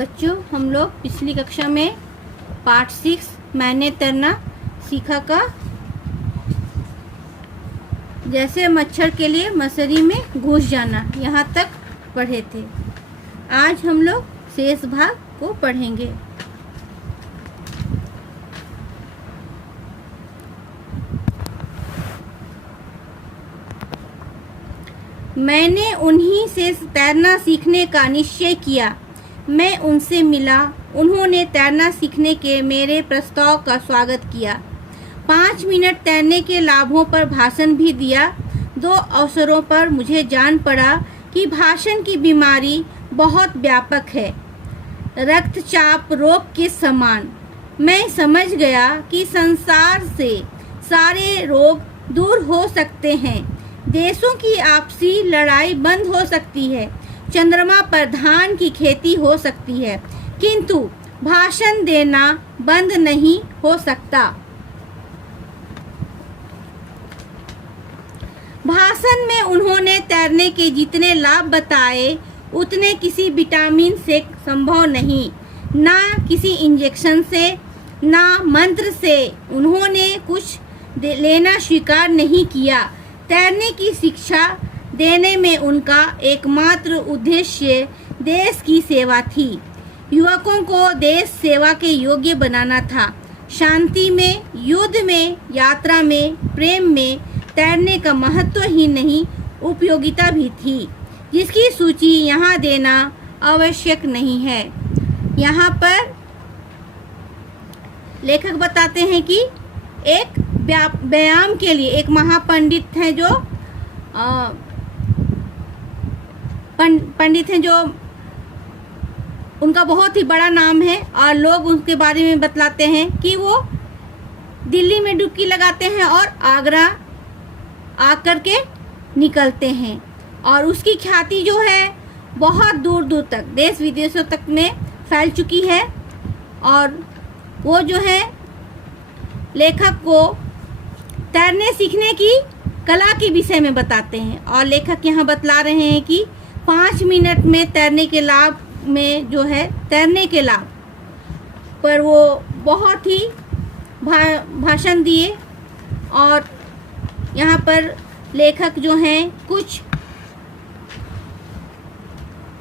बच्चों, हम लोग पिछली कक्षा में पार्ट 6 मैंने तैरना सीखा का जैसे मच्छर के लिए मछली में घुस जाना यहाँ तक पढ़े थे। आज हम लोग शेष भाग को पढ़ेंगे। मैंने उन्हीं से तैरना सीखने का निश्चय किया। मैं उनसे मिला। उन्होंने तैरना सीखने के मेरे प्रस्ताव का स्वागत किया। 5 मिनट तैरने के लाभों पर भाषण भी दिया। 2 अवसरों पर मुझे जान पड़ा कि भाषण की बीमारी बहुत व्यापक है, रक्तचाप रोग के समान। मैं समझ गया कि संसार से सारे रोग दूर हो सकते हैं। देशों की आपसी लड़ाई बंद हो सकती है। चंद्रमा पर धान की खेती हो सकती है, किंतु भाषण देना बंद नहीं हो सकता। भाषण में उन्होंने तैरने के जितने लाभ बताए उतने किसी विटामिन से संभव नहीं, ना किसी इंजेक्शन से, ना मंत्र से। उन्होंने कुछ लेना स्वीकार नहीं किया। तैरने की शिक्षा देने में उनका एकमात्र उद्देश्य देश की सेवा थी। युवकों को देश सेवा के योग्य बनाना था। शांति में, युद्ध में, यात्रा में, प्रेम में तैरने का महत्व ही नहीं, उपयोगिता भी थी, जिसकी सूची यहाँ देना आवश्यक नहीं है। यहाँ पर लेखक बताते हैं कि एक व्यायाम के लिए एक महापंडित हैं जो पंडित हैं जो उनका बहुत ही बड़ा नाम है और लोग उनके बारे में बतलाते हैं कि वो दिल्ली में डुबकी लगाते हैं और आगरा आकर के निकलते हैं और उसकी ख्याति जो है बहुत दूर दूर तक, देश विदेशों तक में फैल चुकी है। और वो जो है लेखक को तैरने सीखने की कला के विषय में बताते हैं और लेखक यहाँ बतला रहे हैं कि 5 मिनट में तैरने के लाभ में जो है तैरने के लाभ पर वो बहुत ही भाषण दिए। और यहाँ पर लेखक जो हैं कुछ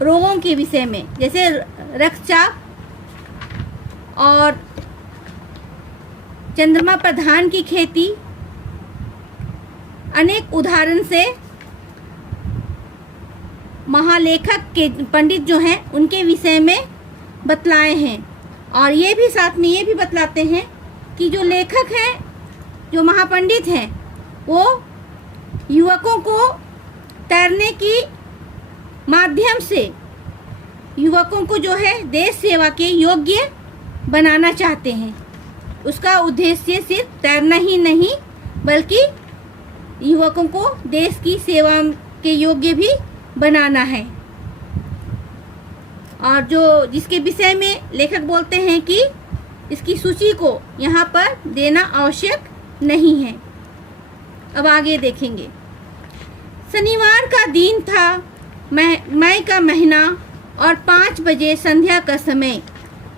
रोगों के विषय में, जैसे रक्तचाप और चंद्रमा पर धान की खेती, अनेक उदाहरण से महालेखक के पंडित जो हैं उनके विषय में बतलाए हैं। और ये भी साथ में ये भी बतलाते हैं कि जो लेखक हैं, जो महापंडित हैं, वो युवकों को तैरने की माध्यम से युवकों को जो है देश सेवा के योग्य बनाना चाहते हैं। उसका उद्देश्य सिर्फ तैरना ही नहीं, बल्कि युवकों को देश की सेवा के योग्य भी बनाना है। और जो जिसके विषय में लेखक बोलते हैं कि इसकी सूची को यहाँ पर देना आवश्यक नहीं है। अब आगे देखेंगे। शनिवार का दिन था, मई का महीना और 5 बजे संध्या का समय।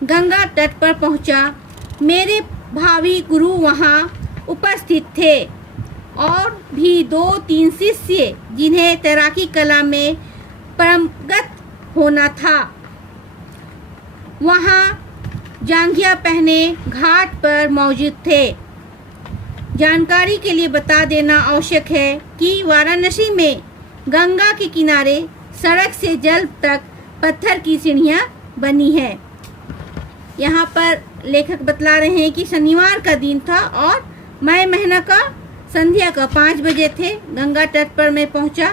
गंगा तट पर पहुंचा। मेरे भावी गुरु वहां उपस्थित थे और भी 2-3 शिष्य जिन्हें तैराकी कला में पारंगत होना था, वहां जांघिया पहने घाट पर मौजूद थे। जानकारी के लिए बता देना आवश्यक है कि वाराणसी में गंगा के किनारे सड़क से जल तक पत्थर की सीढ़ियां बनी है। यहाँ पर लेखक बतला रहे हैं कि शनिवार का दिन था और मई महीना का संध्या का 5 बजे थे। गंगा तट पर मैं पहुँचा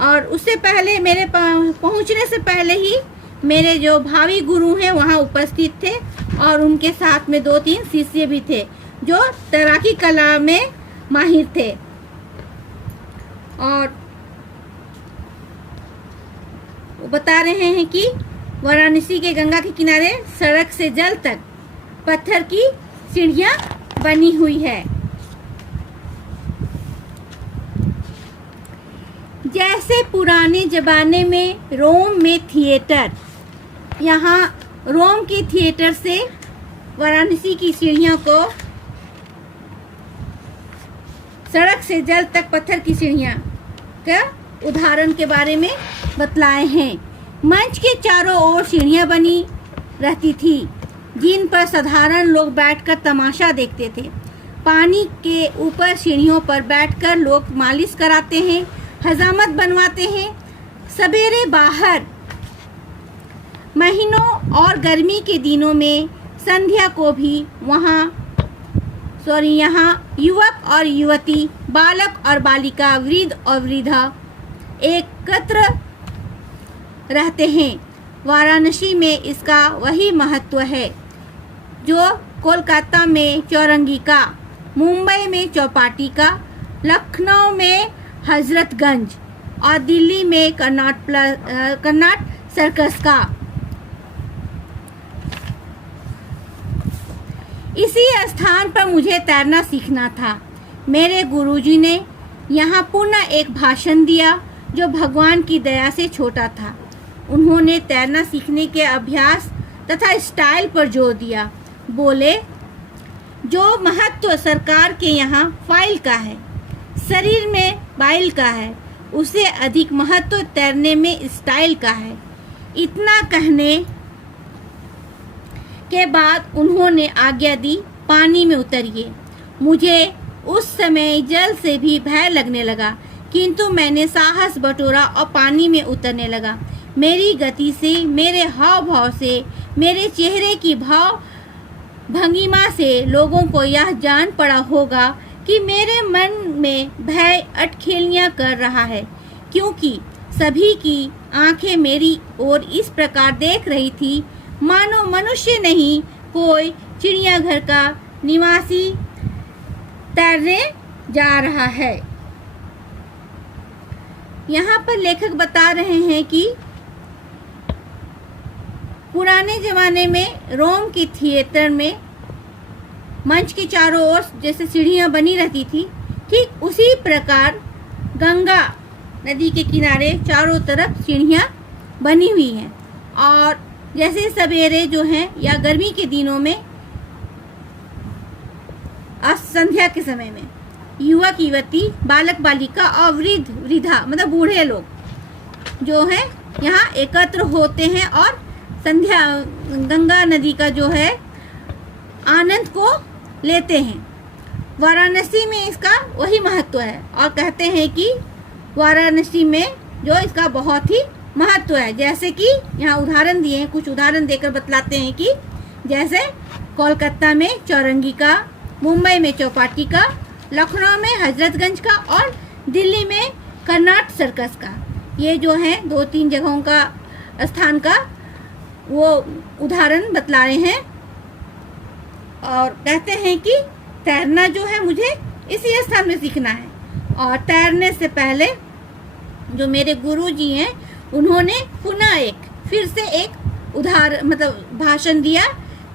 और उससे पहले मेरे पहुँचने से पहले ही मेरे जो भावी गुरु हैं वहाँ उपस्थित थे और उनके साथ में 2-3 शिष्य भी थे जो तैराकी कला में माहिर थे। और वो बता रहे हैं कि वाराणसी के गंगा के किनारे सड़क से जल तक पत्थर की सीढ़ियां बनी हुई है। जैसे पुराने ज़माने में रोम में थिएटर, यहाँ रोम के थिएटर से वाराणसी की सीढ़ियों को सड़क से जल तक पत्थर की सीढ़ियाँ का उदाहरण के बारे में बतलाए हैं। मंच के चारों ओर सीढ़ियाँ बनी रहती थी जिन पर साधारण लोग बैठकर तमाशा देखते थे। पानी के ऊपर सीढ़ियों पर बैठकर लोग मालिश कराते हैं, हजामत बनवाते हैं। सवेरे बाहर महीनों और गर्मी के दिनों में संध्या को भी यहाँ युवक और युवती, बालक और बालिका, वृद्ध और वृद्धा एकत्र रहते हैं। वाराणसी में इसका वही महत्व है जो कोलकाता में चौरंगी का, मुंबई में चौपाटी का, लखनऊ में हजरतगंज और दिल्ली में कर्नाट सर्कस का। इसी स्थान पर मुझे तैरना सीखना था। मेरे गुरुजी ने यहाँ पुनः एक भाषण दिया जो भगवान की दया से छोटा था। उन्होंने तैरना सीखने के अभ्यास तथा स्टाइल पर जोर दिया। बोले, जो महत्व सरकार के यहाँ फाइल का है, शरीर में बाइल का है, उससे अधिक महत्व तैरने में स्टाइल का है। इतना कहने के बाद उन्होंने आज्ञा दी, पानी में उतरिए। मुझे उस समय जल से भी भय लगने लगा, किंतु मैंने साहस बटोरा और पानी में उतरने लगा। मेरी गति से, मेरे हाव भाव से, मेरे चेहरे की भाव भंगिमा से लोगों को यह जान पड़ा होगा कि मेरे मन में भय अटखेलियां कर रहा है, क्योंकि सभी की आंखें मेरी ओर इस प्रकार देख रही थी मानो मनुष्य नहीं कोई चिड़ियाघर का निवासी तैरने जा रहा है। यहाँ पर लेखक बता रहे हैं कि पुराने ज़माने में रोम के थिएटर में मंच के चारों ओर जैसे सीढ़ियाँ बनी रहती थी, ठीक उसी प्रकार गंगा नदी के किनारे चारों तरफ सीढ़ियाँ बनी हुई हैं। और जैसे सवेरे जो हैं या गर्मी के दिनों में संध्या के समय में युवक युवती, बालक बालिका और वृद्ध वृद्धा मतलब बूढ़े लोग जो हैं यहाँ एकत्र होते हैं और संध्या गंगा नदी का जो है आनंद को लेते हैं। वाराणसी में इसका वही महत्व है और कहते हैं कि वाराणसी में जो इसका बहुत ही महत्व है। जैसे कि यहाँ उदाहरण दिए हैं, कुछ उदाहरण देकर बतलाते हैं कि जैसे कोलकाता में चौरंगी का, मुंबई में चौपाटी का, लखनऊ में हजरतगंज का और दिल्ली में कर्नाट सर्कस का। ये जो है 2-3 जगहों का स्थान का वो उदाहरण बतला रहे हैं और कहते हैं कि तैरना जो है मुझे इसी स्थान में सीखना है। और तैरने से पहले जो मेरे गुरुजी हैं उन्होंने पुनः फिर से एक उदाहरण मतलब भाषण दिया,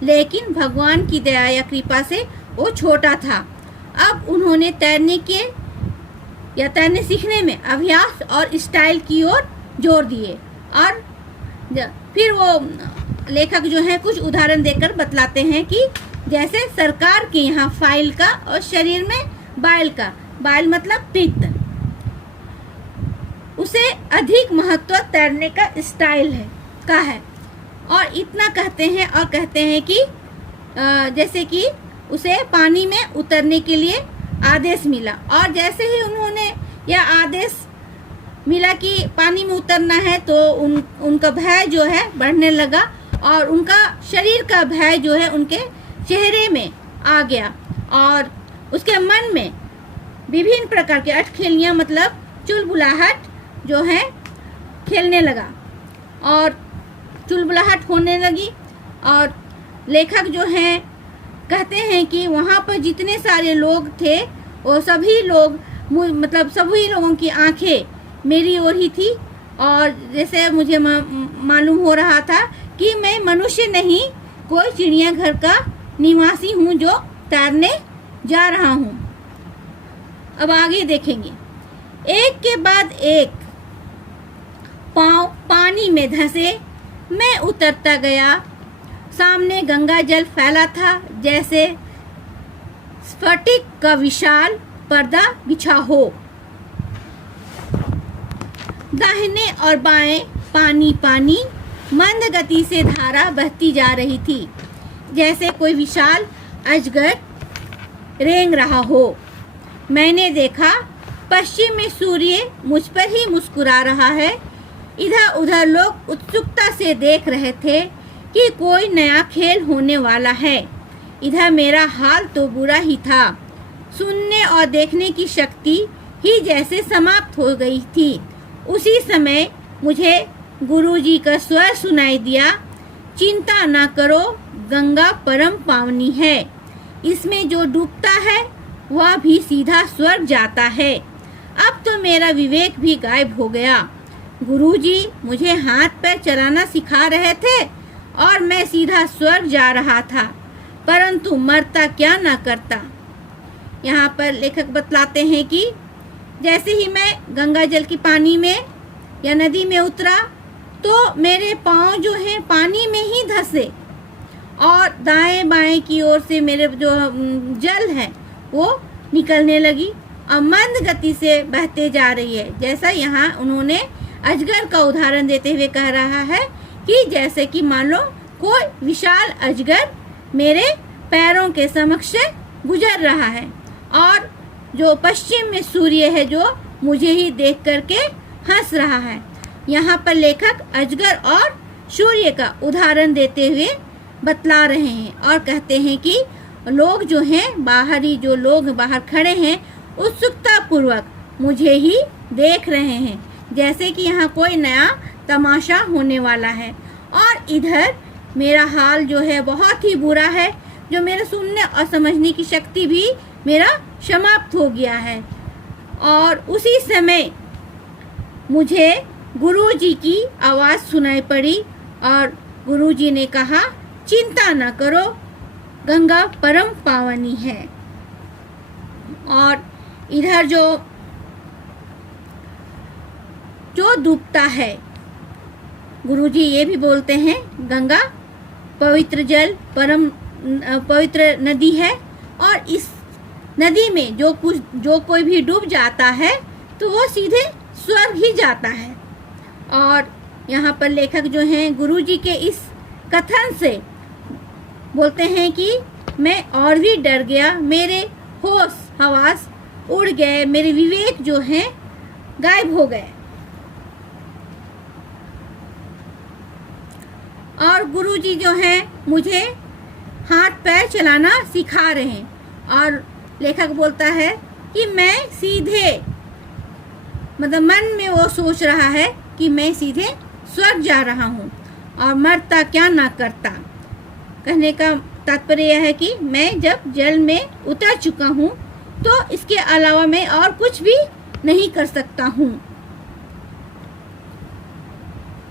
लेकिन भगवान की दया या कृपा से वो छोटा था। अब उन्होंने तैरने सीखने में अभ्यास और स्टाइल की ओर जोर दिए और फिर वो लेखक जो है कुछ उदाहरण देकर बतलाते हैं कि जैसे सरकार के यहाँ फाइल का और शरीर में बाइल का, बाइल मतलब पित्त, उसे अधिक महत्व तैरने का स्टाइल है। और इतना कहते हैं और कहते हैं कि जैसे कि उसे पानी में उतरने के लिए आदेश मिला और जैसे ही उन्होंने यह आदेश मिला कि पानी में उतरना है तो उनका भय जो है बढ़ने लगा और उनका शरीर का भय जो है उनके चेहरे में आ गया और उसके मन में विभिन्न प्रकार के अटखेलियाँ मतलब चुलबुलाहट जो है खेलने लगा और चुलबुलाहट होने लगी। और लेखक जो हैं कहते हैं कि वहाँ पर जितने सारे लोग थे वो सभी लोग मतलब सभी लोगों की आंखें मेरी ओर ही थी और जैसे मुझे मालूम हो रहा था कि मैं मनुष्य नहीं कोई चिड़ियाघर का निवासी हूँ जो तैरने जा रहा हूँ। अब आगे देखेंगे। एक के बाद एक पाँव पानी में धंसे, मैं उतरता गया, सामने गंगा जल फैला था, जैसे स्फटिक का विशाल पर्दा बिछा हो। दाहिने और बाएं पानी पानी मंद गति से धारा बहती जा रही थी, जैसे कोई विशाल अजगर रेंग रहा हो। मैंने देखा पश्चिम में सूर्य मुझ पर ही मुस्कुरा रहा है। इधर उधर लोग उत्सुकता से देख रहे थे कि कोई नया खेल होने वाला है। इधर मेरा हाल तो बुरा ही था। सुनने और देखने की शक्ति ही जैसे समाप्त हो गई थी। उसी समय मुझे गुरुजी का स्वर सुनाई दिया, चिंता ना करो, गंगा परम पावनी है। इसमें जो डूबता है वह भी सीधा स्वर्ग जाता है। अब तो मेरा विवेक भी गायब हो गया। गुरुजी मुझे हाथ पैर चलाना सिखा रहे थे और मैं सीधा स्वर्ग जा रहा था, परंतु मरता क्या ना करता। यहाँ पर लेखक बतलाते हैं कि जैसे ही मैं गंगा जल की पानी में या नदी में उतरा तो मेरे पाँव जो हैं पानी में ही धंसे और दाएं बाएं की ओर से मेरे जो जल है वो निकलने लगी और मंद गति से बहते जा रही है। जैसा यहाँ उन्होंने अजगर का उदाहरण देते हुए कह रहा है कि जैसे कि मान लो कोई विशाल अजगर मेरे पैरों के समक्ष से गुजर रहा है और जो पश्चिम में सूर्य है जो मुझे ही देख करके हंस रहा है। यहाँ पर लेखक अजगर और सूर्य का उदाहरण देते हुए बतला रहे हैं और कहते हैं कि लोग जो हैं बाहरी जो लोग बाहर खड़े हैं उत्सुकता पूर्वक मुझे ही देख रहे हैं, जैसे कि यहाँ कोई नया तमाशा होने वाला है। और इधर मेरा हाल जो है बहुत ही बुरा है, जो मेरे सुनने और समझने की शक्ति भी मेरा समाप्त हो गया है। और उसी समय मुझे गुरुजी की आवाज़ सुनाई पड़ी और गुरुजी ने कहा, चिंता न करो, गंगा परम पावनी है। और इधर जो डूबता है, गुरुजी ये भी बोलते हैं गंगा पवित्र जल परम पवित्र नदी है और इस नदी में जो कोई भी डूब जाता है तो वो सीधे स्वर्ग ही जाता है। और यहाँ पर लेखक जो हैं गुरुजी के इस कथन से बोलते हैं कि मैं और भी डर गया, मेरे होश हवास उड़ गए, मेरे विवेक जो हैं गायब हो गए। और गुरुजी जो हैं मुझे हाथ पैर चलाना सिखा रहे हैं और लेखक बोलता है कि मैं सीधे मतलब मन में वो सोच रहा है कि मैं सीधे स्वर्ग जा रहा हूँ और मरता क्या ना करता। कहने का तात्पर्य यह है कि मैं जब जल में उतर चुका हूँ तो इसके अलावा मैं और कुछ भी नहीं कर सकता हूँ।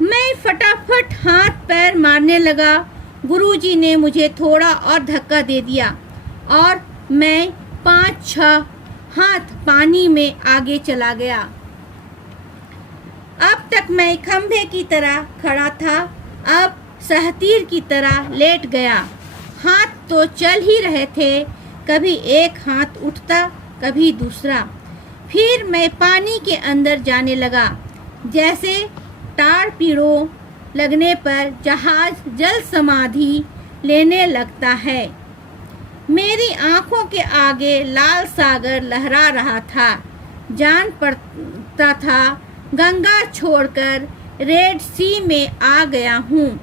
मैं फटाफट हाथ पैर मारने लगा। गुरुजी ने मुझे थोड़ा और धक्का दे दिया और मैं 5-6 हाथ पानी में आगे चला गया। अब तक मैं खंभे की तरह खड़ा था, अब सहतीर की तरह लेट गया। हाथ तो चल ही रहे थे, कभी एक हाथ उठता कभी दूसरा। फिर मैं पानी के अंदर जाने लगा, जैसे टार पीड़ों लगने पर जहाज जल समाधि लेने लगता है। मेरी आंखों के आगे लाल सागर लहरा रहा था। जान पड़ता था गंगा छोड़कर रेड सी में आ गया हूँ।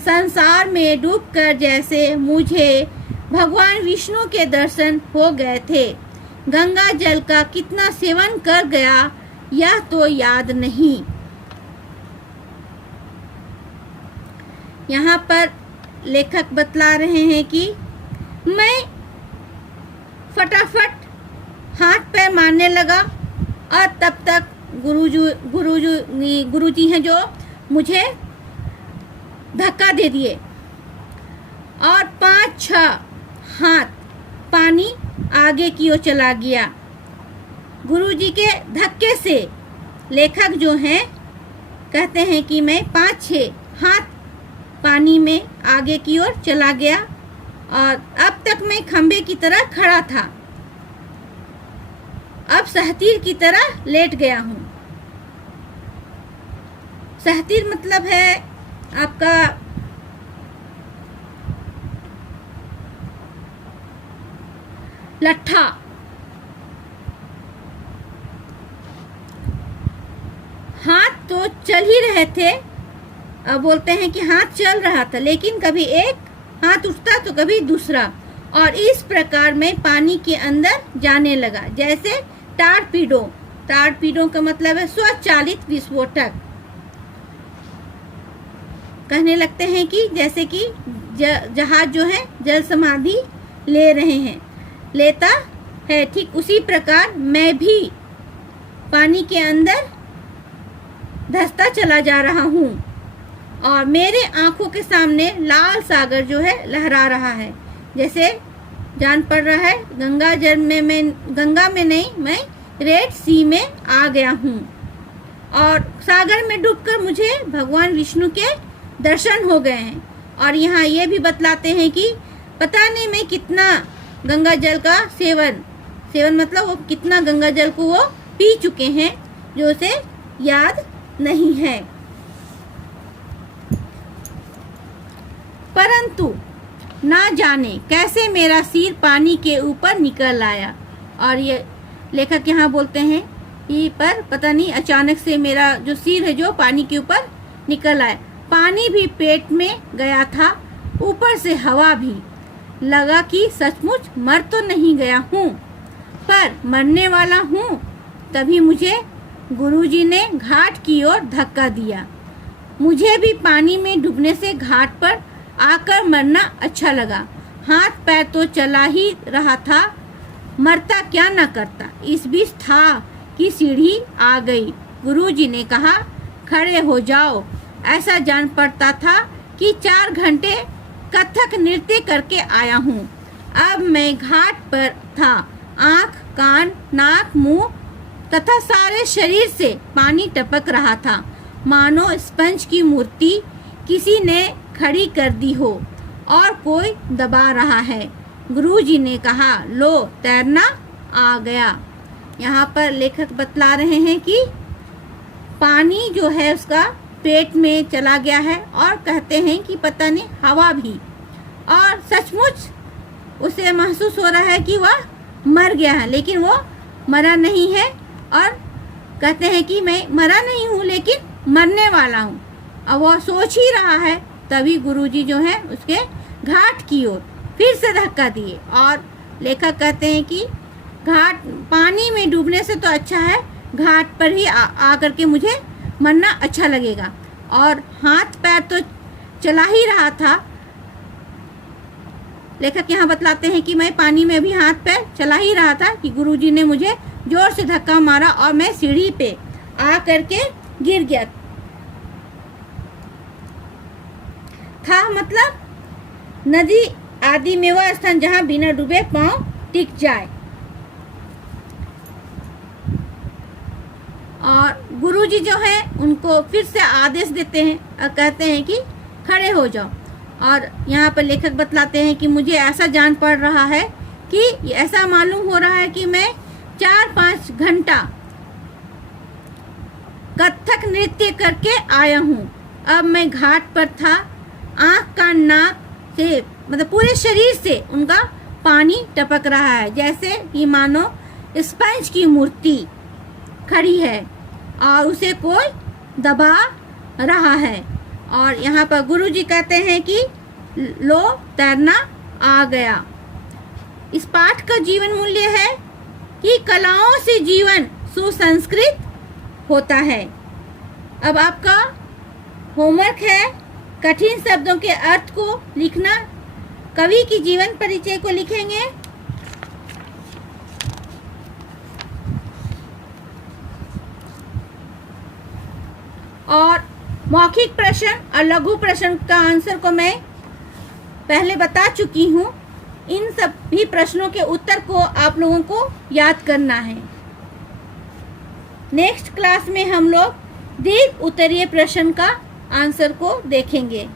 संसार में डूबकर जैसे मुझे भगवान विष्णु के दर्शन हो गए थे। गंगा जल का कितना सेवन कर गया यह तो याद नहीं। यहाँ पर लेखक बतला रहे हैं कि मैं फटाफट हाथ पैर मारने लगा और तब तक गुरुजी हैं जो मुझे धक्का दे दिए और 5-6 हाथ पानी आगे की ओर चला गया। गुरुजी के धक्के से लेखक जो हैं कहते हैं कि मैं 5-6 हाथ पानी में आगे की ओर चला गया और अब तक मैं खंबे की तरह खड़ा था, अब सहतीर की तरह लेट गया हूँ। सहतीर मतलब है आपका लट्ठा। हाथ तो चल ही रहे थे, अब बोलते हैं कि हाथ चल रहा था, लेकिन कभी एक हाथ उठता तो कभी दूसरा, और इस प्रकार मैं पानी के अंदर जाने लगा जैसे टारपीडो। टारपीडो का मतलब है स्वचालित विस्फोटक। कहने लगते हैं कि जैसे कि जहाज जो है जल समाधि ले रहे हैं, लेता है, ठीक उसी प्रकार मैं भी पानी के अंदर धंसता चला जा रहा हूँ और मेरे आंखों के सामने लाल सागर जो है लहरा रहा है। जैसे जान पड़ रहा है गंगा जल में मैं गंगा में नहीं, मैं रेड सी में आ गया हूँ और सागर में डूबकर मुझे भगवान विष्णु के दर्शन हो गए हैं। और यहाँ ये भी बतलाते हैं कि पता नहीं मैं कितना गंगा जल का सेवन मतलब वो कितना गंगा जल को वो पी चुके हैं जो उसे याद नहीं है। परंतु ना जाने कैसे मेरा सिर पानी के ऊपर निकल आया। और ये लेखक यहाँ बोलते हैं कि पर पता नहीं अचानक से मेरा जो सिर है जो पानी के ऊपर निकल आया। पानी भी पेट में गया था, ऊपर से हवा भी। लगा कि सचमुच मर तो नहीं गया हूँ, पर मरने वाला हूँ। तभी मुझे गुरुजी ने घाट की ओर धक्का दिया। मुझे भी पानी में डूबने से घाट पर आकर मरना अच्छा लगा। हाथ पैर तो चला ही रहा था, मरता क्या न करता। इस बीच था कि सीढ़ी आ गई। गुरुजी ने कहा खड़े हो जाओ। ऐसा जान पड़ता था कि 4 घंटे कथक नृत्य करके आया हूँ। अब मैं घाट पर था। आँख, कान, नाक, मुंह तथा सारे शरीर से पानी टपक रहा था, मानो स्पंज की मूर्ति किसी ने खड़ी कर दी हो और कोई दबा रहा है। गुरुजी ने कहा लो तैरना आ गया। यहाँ पर लेखक बतला रहे हैं कि पानी जो है उसका पेट में चला गया है और कहते हैं कि पता नहीं हवा भी, और सचमुच उसे महसूस हो रहा है कि वह मर गया है, लेकिन वो मरा नहीं है। और कहते हैं कि मैं मरा नहीं हूँ लेकिन मरने वाला हूँ। अब वह सोच ही रहा है, तभी गुरुजी जो है उसके घाट की ओर फिर से धक्का दिए। और लेखक कहते हैं कि घाट पानी में डूबने से तो अच्छा है घाट पर ही आकर के मुझे मरना अच्छा लगेगा। और हाथ पैर तो चला ही रहा था। लेखक यहाँ बतलाते हैं कि मैं पानी में भी हाथ पैर चला ही रहा था कि गुरुजी ने मुझे जोर से धक्का मारा और मैं सीढ़ी पे आ करके गिर गया था। मतलब नदी आदि में वह स्थान जहाँ बिना डूबे पांव टिक जाए। और गुरुजी जो है उनको फिर से आदेश देते हैं और कहते हैं कि खड़े हो जाओ। और यहाँ पर लेखक बतलाते हैं कि मुझे ऐसा जान पड़ रहा है कि ऐसा मालूम हो रहा है कि मैं 4-5 घंटा कथक नृत्य करके आया हूँ। अब मैं घाट पर था। आँख कान नाक से मतलब पूरे शरीर से उनका पानी टपक रहा है, जैसे कि मानो स्पंज की मूर्ति खड़ी है और उसे कोई दबा रहा है। और यहाँ पर गुरुजी कहते हैं कि लो तैरना आ गया। इस पाठ का जीवन मूल्य है कि कलाओं से जीवन सुसंस्कृत होता है। अब आपका होमवर्क है कठिन शब्दों के अर्थ को लिखना। कवि की जीवन परिचय को लिखेंगे। और मौखिक प्रश्न और लघु प्रश्न का आंसर को मैं पहले बता चुकी हूँ। इन सभी प्रश्नों के उत्तर को आप लोगों को याद करना है। नेक्स्ट क्लास में हम लोग दीर्घ उत्तरीय प्रश्न का आंसर को देखेंगे।